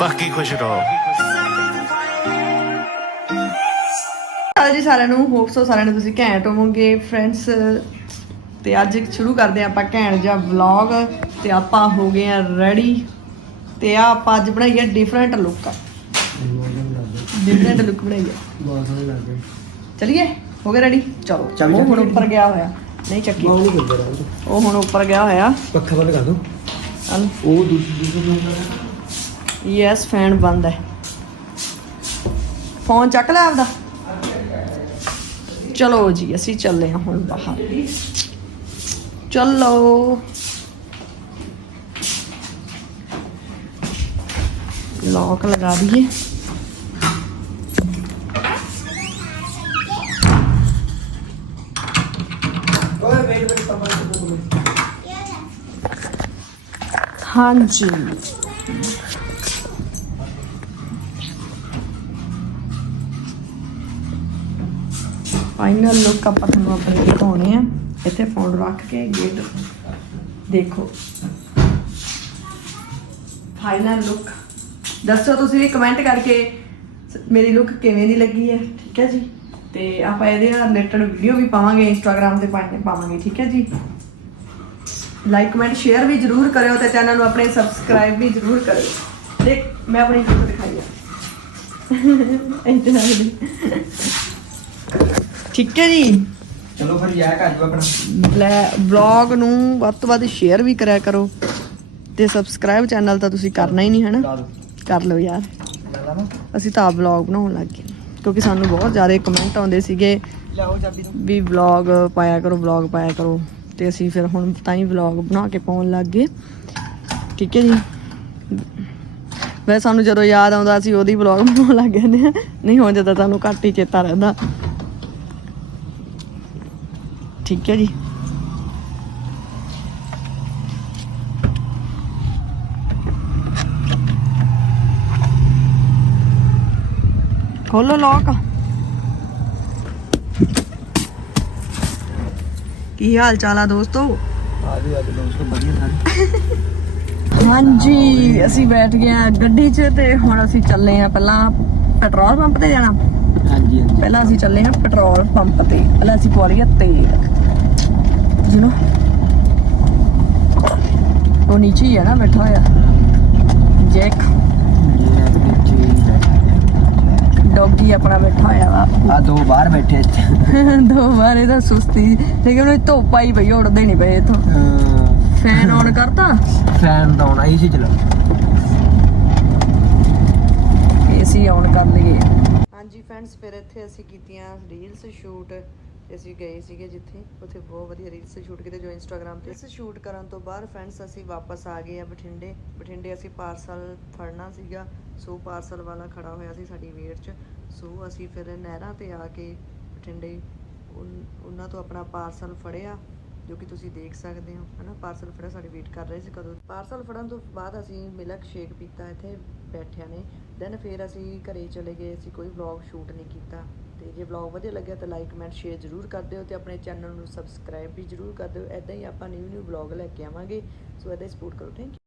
ਬਾਕੀ ਖੁਸ਼ ਰਹੋ। ਜੀ ਸਾਰਿਆਂ ਨੂੰ ਹੋਪ ਸੋ ਸਾਰਿਆਂ ਨੂੰ ਤੁਸੀਂ ਘੈਂਟ ਹੋਵੋਗੇ। ਫਰੈਂਡਸ ਤੇ ਅੱਜ ਸ਼ੁਰੂ ਕਰਦੇ ਹਾਂ ਆਪਾਂ ਘੈਂਟ ਜਿਹਾ ਵਲੌਗ ਤੇ ਆਪਾਂ ਹੋ ਗਏ ਆ ਰੈਡੀ ਤੇ ਆ ਆਪਾਂ ਅੱਜ ਬਣਾਈ ਹੈ ਡਿਫਰੈਂਟ ਲੁੱਕ ਡਿਫਰੈਂਟ ਲੁੱਕ ਬਣਾਈ ਹੈ ਬਹੁਤ ਸੋਹਣੇ ਲੱਗਦੇ ਚਲਿਏ? ਹੋ ਗਏ ਰੈਡੀ ਚਲੋ। ਚੱਲ ਉਹ ਹੁਣ। ਉੱਪਰ ਗਿਆ ਹੋਇਆ। ਨਹੀਂ ਚੱਕੀ। ਉਹ ਹੁਣ ਉੱਪਰ ਗਿਆ ਹੋਇਆ। ਪੱਖਾ ਬੰਦ ਕਰ ਦੋ। ਉਹ ਦੂਜੀ ਦੂਜੀ ਨੂੰ ਯੈਸ ਫੈਨ ਬੰਦ ਹੈ। ਫੋਨ ਚੱਕ ਲੈ ਆਪਦਾ। ਚਲੋ ਜੀ, ਅਸੀਂ ਚੱਲੇ ਹਾਂ ਹੁਣ ਬਾਹਰ। ਚਲੋ। ਲੌਕ ਲਗਾ ਦਈਏ। ਹਾਂਜੀ। ਫਾਈਨਲ ਲੁੱਕ ਆਪਾਂ ਤੁਹਾਨੂੰ ਆਪਣੇ ਦਿਖਾਉਣੇ ਆ। ਇੱਥੇ ਫੋਨ ਰੱਖ ਕੇ ਗੇਟ ਦੇਖੋ। ਫਾਈਨਲ ਲੁੱਕ ਦੱਸੋ ਤੁਸੀਂ ਵੀ ਕਮੈਂਟ ਕਰਕੇ ਮੇਰੀ ਲੁੱਕ ਕਿਵੇਂ ਦੀ ਲੱਗੀ ਹੈ, ਠੀਕ ਹੈ ਜੀ? ਤੇ ਆਪਾਂ ਇਹਦੇ ਨਾਲ ਰਿਲੇਟਡ ਵੀਡੀਓ ਵੀ ਪਾਵਾਂਗੇ ਇੰਸਟਾਗ੍ਰam ਤੇ ਪਾਵਾਂਗੇ, ਠੀਕ ਹੈ ਜੀ? ਲਾਈਕ ਕਮੈਂਟ ਸ਼ੇਅਰ ਵੀ ਜਰੂਰ ਕਰਿਓ ਤੇ ਚੈਨਲ ਨੂੰ ਆਪਣੇ ਸਬਸਕ੍ਰਾਈਬ ਵੀ ਜਰੂਰ ਕਰਿਓ। ਦੇਖ, ਮੈਂ ਆਪਣੀ ਫੋਟੋ ਦਿਖਾਈ ਆ। ਇੰਤਜ਼ਾਰ ਠੀਕ ਹੈ ਜੀ। ਚਲੋ ਫਿਰ ਯਾ ਕਰ ਦੋ ਆਪਣਾ। ਬਲੌਗ ਨੂੰ ਵੱਧ ਤੋਂ ਵੱਧ ਸ਼ੇਅਰ ਵੀ ਕਰਿਆ ਕਰੋ। ਤੇ ਸਬਸਕ੍ਰਾਈਬ ਚੈਨਲ ਤਾਂ ਤੁਸੀਂ ਕਰਨਾ ਹੀ ਨਹੀਂ ਹੈ ਨਾ ਲਾ ਦੋ ਕਰ ਲਓ ਯਾਰ। ਲਾ ਲਾ ਅਸੀਂ ਤਾਂ ਬਲੌਗ ਬਣਾਉਣ ਲੱਗ ਗਏ। ਕਿਉਂਕਿ ਸਾਨੂੰ ਬਹੁਤ ਜ਼ਿਆਦਾ ਕਮੈਂਟ ਆਉਂਦੇ ਸੀਗੇ ਵੀ ਵਲੌਗ ਪਾਇਆ ਕਰੋ ਵਲੌਗ ਪਾਇਆ ਕਰੋ। ਤੇ ਅਸੀਂ ਫਿਰ ਹੁਣ ਤਾਂ ਹੀ ਵਲੌਗ ਬਣਾ ਕੇ ਪਾਉਣ ਲੱਗ ਗਏ। ਠੀਕ ਹੈ ਜੀ। ਵੈਸੇ ਸਾਨੂੰ ਜਦੋਂ ਯਾਦ ਆਉਂਦਾ ਅਸੀਂ ਉਹਦੀ ਵਲੌਗ ਬਣਾਉਣ ਲੱਗ ਜਾਂਦੇ ਨਹੀਂ ਹੁਣ ਜਦੋਂ ਤੁਹਾਨੂੰ ਘੱਟ ਹੀ ਚੇਤਾ ਰਹਿੰਦਾ। ਠੀਕ ਹੈ ਜੀ। ਖੋਲੋ ਲੋਕ ਕੀ ਹਾਲ ਚਾਲ ਆ ਦੋਸਤੋ? ਆ ਜੀ ਅੱਜ ਦੋਸਤੋ ਵਧੀਆ ਸਾਰੇ। ਹਾਂਜੀ ਅਸੀਂ ਬੈਠ ਗਏ ਆ ਗੱਡੀ 'ਚ ਤੇ ਹੁਣ ਅਸੀਂ ਚੱਲੇ ਆ ਪਹਿਲਾਂ ਪੈਟਰੋਲ ਪੰਪ ਤੇ ਜਾਣਾ। ਪਹਿਲਾਂ ਅਸੀਂ ਚੱਲੇ ਆ ਪੈਟਰੋਲ ਪੰਪ ਤੇ। ਪਹਿਲਾਂ ਅਸੀਂ ਪਵਾ ਲਈਏ ਤੇਲ। ਯੂ نو ਉਹ ਨੀਚੇ ਹੀ ਹੈ ਨਾ ਬੈਠਾ ਹੋਇਆ। ਜੈਕ। ਡੌਗੀ ਆਪਣਾ ਬੈਠਾ ਹੋਇਆ ਵਾ। ਆ ਦੋ ਬਾਹਰ ਬੈਠੇ ਇੱਥੇ। ਦੋ ਵਾਰ ਇਹਦਾ ਸੁਸਤੀ। ਲੇਕਿਨ ਉਹ ਧੁੱਪ ਆਈ ਪਈ ਉੜਦੇ ਨਹੀਂ ਪਏ ਇਥੋਂ। ਫੈਨ ਆਨ ਕਰਤਾ? ਫੈਨ ਤਾਂ ਆਉਣਾ ਹੀ ਸੀ ਚਲੋ। ਏਸੀ ਆਨ ਕਰ ਲਈਏ। ਹਾਂਜੀ ਫਰੈਂਡਸ ਫਿਰ ਇੱਥੇ ਅਸੀਂ ਕੀਤੀਆਂ ਰੀਲਸ ਸ਼ੂਟ ਅਸੀਂ ਗਏ ਸੀਗੇ ਜਿੱਥੇ, ਉੱਥੇ ਬਹੁਤ ਵਧੀਆ ਰੀਲਸ ਸ਼ੂਟ ਕੀਤੇ ਜੋ ਇੰਸਟਾਗ੍ਰam ਤੇ। ਇਸ ਸ਼ੂਟ ਕਰਨ ਤੋਂ ਬਾਅਦ ਫਰੈਂਡਸ ਅਸੀਂ ਵਾਪਸ ਆ ਗਏ ਆ ਬਠਿੰਡੇ। ਬਠਿੰਡੇ ਅਸੀਂ ਪਾਰਸਲ ਫੜਨਾ ਸੀਗਾ, ਸੋ ਪਾਰਸਲ ਵਾਲਾ ਖੜਾ ਹੋਇਆ ਸੀ ਸਾਡੀ ਵੇਟ 'ਚ। ਸੋ ਅਸੀਂ ਫਿਰ ਨਹਿਰਾਂ ਤੇ ਆ ਕੇ ਬਠਿੰਡੇ, ਉਨ- ਉਹਨਾਂ ਤੋਂ ਆਪਣਾ ਪਾਰਸਲ ਫੜਿਆ। ਜੋ ਕਿ ਤੁਸੀਂ ਦੇਖ ਸਕਦੇ ਹੋ, ਹਨਾ? ਪਾਰਸਲ ਫੜਿਆ ਸਾਡੇ ਵੇਟ ਕਰ ਰਹੇ ਸੀ ਕਦੋਂ? ਪਾਰਸਲ ਫੜਨ ਤੋਂ ਬਾਅਦ ਅਸੀਂ ਮਿਲਕ ਸ਼ੇਕ ਪੀਤਾ, ਇੱਥੇ ਬੈਠਿਆਂ ਨੇ। ਦੈਨ ਫਿਰ ਅਸੀਂ ਘਰੇ ਚਲੇ ਗਏ, ਅਸੀਂ ਕੋਈ ਵਲੌਗ ਸ਼ੂਟ ਨਹੀਂ ਕੀਤਾ। ਤੇ ਜੇ ਵਲੌਗ ਵਧੀਆ ਲੱਗਿਆ ਤਾਂ ਲਾਈਕ ਕਮੈਂਟ ਸ਼ੇਅਰ ਜ਼ਰੂਰ ਕਰ ਦਿਓ ਤੇ ਆਪਣੇ ਚੈਨਲ ਨੂੰ ਸਬਸਕ੍ਰਾਈਬ ਵੀ ਜ਼ਰੂਰ ਕਰ ਦਿਓ। ਐਦਾਂ ਹੀ ਆਪਾਂ ਨਿਊ ਨਿਊ ਵਲੌਗ ਲੈ ਕੇ ਆਵਾਂਗੇ। ਸੋ ਐਦਾਂ ਹੀ ਸਪੋਰਟ ਕਰੋ। ਥੈਂਕ